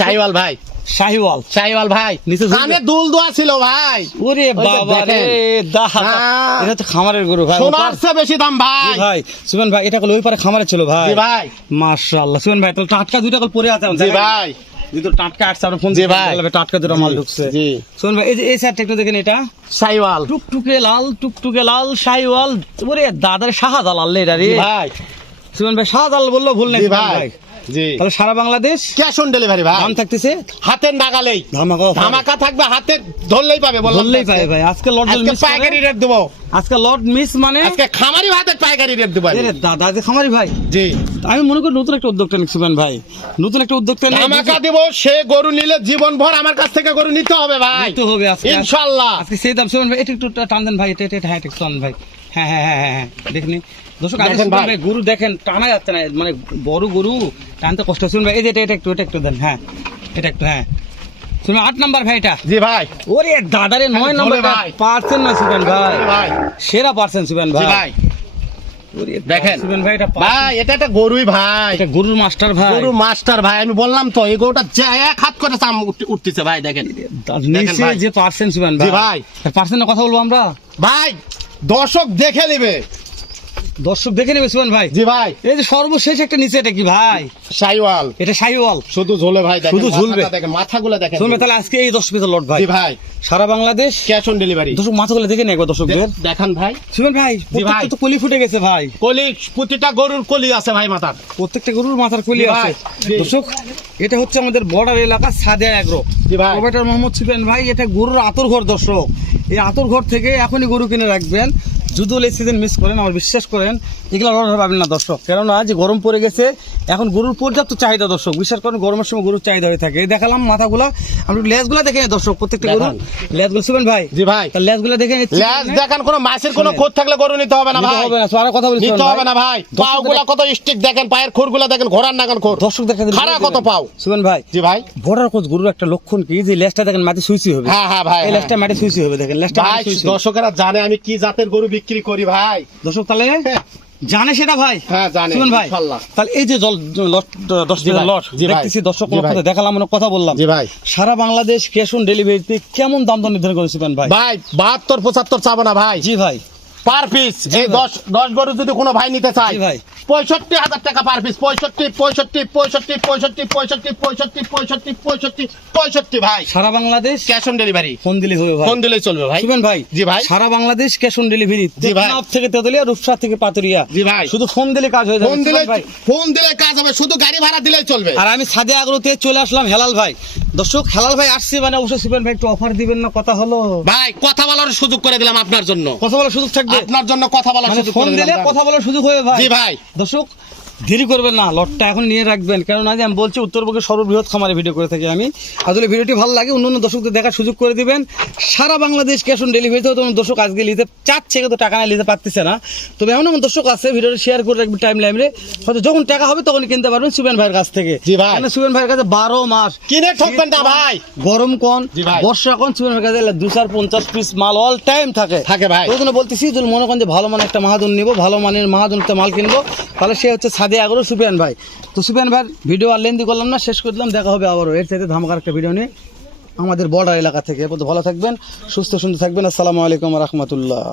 শাহিওয়াল ভাই, শাহিওয়াল শাহিওয়াল ভাই, নিচে ঝুলবে? কানে দুল দোয়া ছিল ভাই। ওরে ওই যে বাবা রে, দেখেন। হ্যাঁ। এটা তো খামারের গরু ভাই। সোনার চেয়ে বেশি দাম ভাই। জি ভাই, সুবেন ভাই এটা কল ওই পারে খামারে ছিল ভাই। জি ভাই, মাশাআল্লাহ সুবেন ভাই, তাহলে টাটকা দুইটা কল পরে আছে। জি ভাই, দুটো টাটকা আসছে, আমরা ফোন জি দিয়ে ভাই। বললাম টাটকা দুটো মাল ঢুকছে। জি। সুবেন ভাই এই যে এই সাইডটা একটু দেখেন, এটা শাহিওয়াল টুকটুকে লাল শাহিওয়াল। ওরে দাদার শাহজালাল এটা রে জি ভাই। সুবেন ভাই, শাহজালাল বললো ভুল নেই জি সুবেন ভাই, ভাই। জি। তাহলে সারা বাংলাদেশ ক্যাশ অন ডেলিভারি ভাই, দাম থাকতেছে হাতের নাগালেই ধামাকা offer। ধামাকা থাকবে, হাতে ধরলেই পাবে। বললাম বললেই তো পাবে ভাই। আজকে লট আজকে মিস পাইকারি রেট দেবো, আজকে লট মিস মানে আজকে খামারি ভাতে পাইকারি রেট দেবো। এরে দাদা যে খামারি ভাই, জি, আমি মনে করি নতুন একটা উদ্যোগটা নিচ্ছি সুবেন ভাই, নতুন একটা উদ্যোগটা নিয়ে ধামাকা দেবো। সে গরু নিলে জীবন ভর আমার কাছ থেকে গরু নিতে হবে ভাই, নিতে হবে আজকে। ইনশাআল্লাহ। আজকে সেই দাম সুবেন ভাই, এটা একটু টান দেন ভাই, এটা হ্যাঁ একটু টান ভাই। হ্যাঁ হ্যাঁ হ্যাঁ হ্যাঁ দেখনি দর্শক, আগে দেখেন সুবেন ভাই। ভাই গরু দেখেন টানা যাচ্ছে না, মানে বড় গরু টানতে কষ্ট। সুবেন ভাই এই যে এটা একটু দেন। হ্যাঁ এটা একটু, হ্যাঁ সুবেন 8 নাম্বার ভাই এটা। জি ভাই, ওরে দাদারে 9 নাম্বার ভাই। পারছেন না সুবেন ভাই, ভাই, সেরা পারছেন সুবেন জি ভাই। ভাই, ওরে দেখেন সুবেন ভাই, এটা ভাই, এটা একটা গরুই ভাই, এটা গরুর মাস্টার ভাই। গরু মাস্টার ভাই। আমি বললাম তো এই গরুটা যে এক হাত করে চাম উঠতেছে ভাই, দেখেন নিচে ভাই। যে পার্সেন্ট সুবেন জি ভাই, ভাই। পার্সেন্টের কথা বলবো আমরা, ভাই। দর্শক দেখে নিবে, দর্শক দেখে নেবে সুবেন ভাই। জি ভাই। এই যে সর্বশেষ একটা নিচে, এটা কি ভাই? শাহিওয়াল এটা শাহিওয়াল শুধু ঝোলে ভাই, দেখেন শুধু ঝুলবে। মাথাটা দেখেন, মাথাগুলো দেখেন। শুনবে তাহলে আজকে এই 10 পিসের লট ভাই। জি ভাই, সারা বাংলাদেশ ক্যাশ অন ডেলিভারি। দর্শক মাথাগুলো দেখে নেই একবার দর্শকদের। দেখান ভাই, সুবেন ভাই জি ভাই। প্রত্যেকটা তো কলি ফুটে গেছে ভাই, কলি প্রতিটা গরুর কলি আছে ভাই মাথার। প্রত্যেকটা গরুর মাথার কলি জি আছে ভাই, জি। দর্শক। এটা হচ্ছে আমাদের বর্ডার এলাকা সাদিয়া এগ্রো, জি ভাই। প্রোভাইডার মোহাম্মদ সুবেন ভাই। এটা গরুর আতর ঘর দর্শক, এই আতর ঘর থেকে এখনই গরু কিনে রাখবেন। যদি এই সিজন মিস করেন, আমার বিশ্বাস করেন এগুলো লড়াই পাবেন না দর্শক, কেননা যে গরম পড়ে গেছে এখন গরুর পর্যাপ্ত চাহিদা দর্শক। বিশ্বাস করেন গরমের সময় গরুর চাহিদা হয়ে থাকে। এই দেখালাম মাথাগুলা, আমরা লেজগুলা দেখে নিই দর্শক, প্রত্যেকটা গরু দেখান। লেজগুলো সুবেন ভাই। জি ভাই, তার লেজগুলা দেখে নিচ্ছি। ল্যাজ দেখান, কোনো মাছের কোনো খোঁজ থাকলে গরু নিতে হবে না নিতে ভাই, হবে না, আর কথা বলি নিতে হবে না ভাই। পাগুলা কত স্টিক দেখেন, পায়ের খুরগুলা দেখেন, ঘোড়ার নাগান খোর, দর্শক দেখে খাড়া কত পাও। সুবেন ভাই। জি ভাই, বর্ডার কোচ গরুর একটা লক্ষণ কি, যে লেজটা দেখেন মাটি সুইসি হবে। হ্যাঁ হ্যাঁ ভাই, এই লেজটা মাটি সুইসি হবে, দেখেন লেজটা ভাই। মাটি সুইসি হবে। দর্শকেরা জানে আমি কি জাতের গরু বিক্রি করি ভাই। দর্শক তাহলে জানে সেটা ভাই। হ্যাঁ জানে সুবেন ভাই, ইনশাআল্লাহ। তাহলে এই যে লট 10 জি ভাই, লট জি ভাই, দেখতেছি দর্শক, জি ভাই। দেখালাম অনেক কথা বললাম। জি ভাই, সারা বাংলাদেশ ক্যাশ অন ডেলিভারিতে কেমন দাম দর নির্ধারণ করেছেন ভাই? ভাই 72 75 চাবো না ভাই, জি ভাই, পার পিস। এই ভাই। 10 গরু যদি কোনো ভাই নিতে চায় জি ভাই। 65,000 টাকা পার পিস। 65 ভাই, সারা Bangladesh cash on delivery. Phone দিলে হবে ভাই। ফোন দিলেই চলবে ভাই। সুবেন ভাই, জি ভাই, সারা বাংলাদেশ ক্যাশ অন ডেলিভারি, জি ভাই। টেকনাফ থেকে তেতুলিয়া, রূপসা থেকে পাতুরিয়া। জি ভাই, শুধু ফোন দিলে কাজ হয়ে যাবে ফোন দিলে সুবেন ভাই। ফোন দিলে কাজ হবে, শুধু গাড়ি ভাড়া দিলেই চলবে। আর আমি সাদে আগ্রহতে চলে আসলাম হেলাল ভাই। দর্শক হেলাল ভাই আসছে মানে অবশ্যই সুবেন ভাই একটু অফার দিবেন না, কথা হলো ভাই কথা বলার সুযোগ করে দিলাম আপনার জন্য, কথা বলার সুযোগ থাকবে, আপনার জন্য কথা বলার মানে সুযোগ ফোন করে দিলে দিলাম। কথা বলার সুযোগ হবে ভাই। জি ভাই, দর্শক দেরি করবেন না, লটটা এখন নিয়ে রাখবেন, কারণ আজ আমি বলছি উত্তরবঙ্গের সর্ববৃহৎ খামারে ভিডিও করে থাকি আমি। আসলে ভিডিওটি ভালো লাগে অন্য দর্শকদের দেখার সুযোগ করে দিবেন। সারা বাংলাদেশ ক্যাশ অন ডেলিভারিতে তখন দর্শক আজকে নিতে চাচ্ছে কিন্তু টাকা না নিতে পারতেছে না। তবে এমন এমন দর্শক আছে, ভিডিওটি শেয়ার করে রাখবেন টাইম লাইনে, হয়তো যখন টাকা হবে তখন কিনতে পারবেন সুবেন ভাইয়ের কাছ থেকে। জি ভাই। মানে সুবেন ভাইয়ের কাছে 12 মাস কিনে ঠকবেন না ভাই, গরম কোন জি ভাই। বর্ষা কোন সুবেন ভাইয়ের কাছে 250 পিস মাল অল টাইম থাকে ভাই। ওই জন্য বলতেছি, যদি মনে করেন যে ভালো মানের একটা মাহাজন নিবো, ভালো মানের মাহাজনতে মাল কিনবো, তাহলে সে হচ্ছে সাদে আগ্রহ সুবেন ভাই। তো সুবেন ভাই ভিডিও আর লেন্দি করলাম না, শেষ করে দিলাম। দেখা হবে আবারও এর চাইতে ধামাকার একটা ভিডিও নিয়ে আমাদের বর্ডার এলাকা থেকে। ভালো থাকবেন, সুস্থ সুন্দর থাকবেন। আসসালামু আলাইকুম ওয়া রাহমাতুল্লাহ।